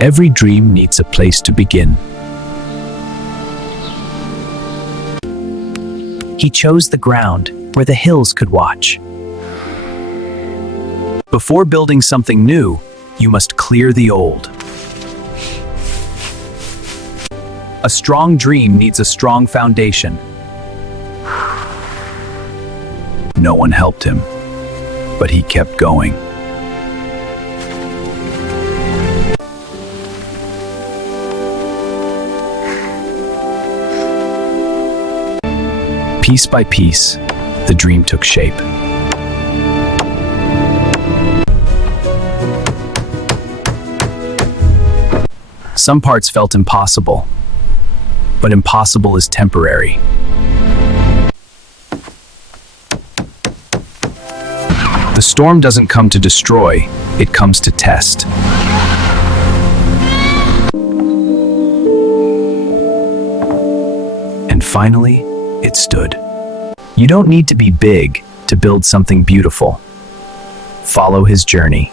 Every dream needs a place to begin. He chose the ground where the hills could watch. Before building something new, you must clear the old. A strong dream needs a strong foundation. No one helped him, but he kept going. Piece by piece, the dream took shape. Some parts felt impossible, but impossible is temporary. The storm doesn't come to destroy, it comes to test. And finally, it stood. You don't need to be big to build something beautiful. Follow his journey.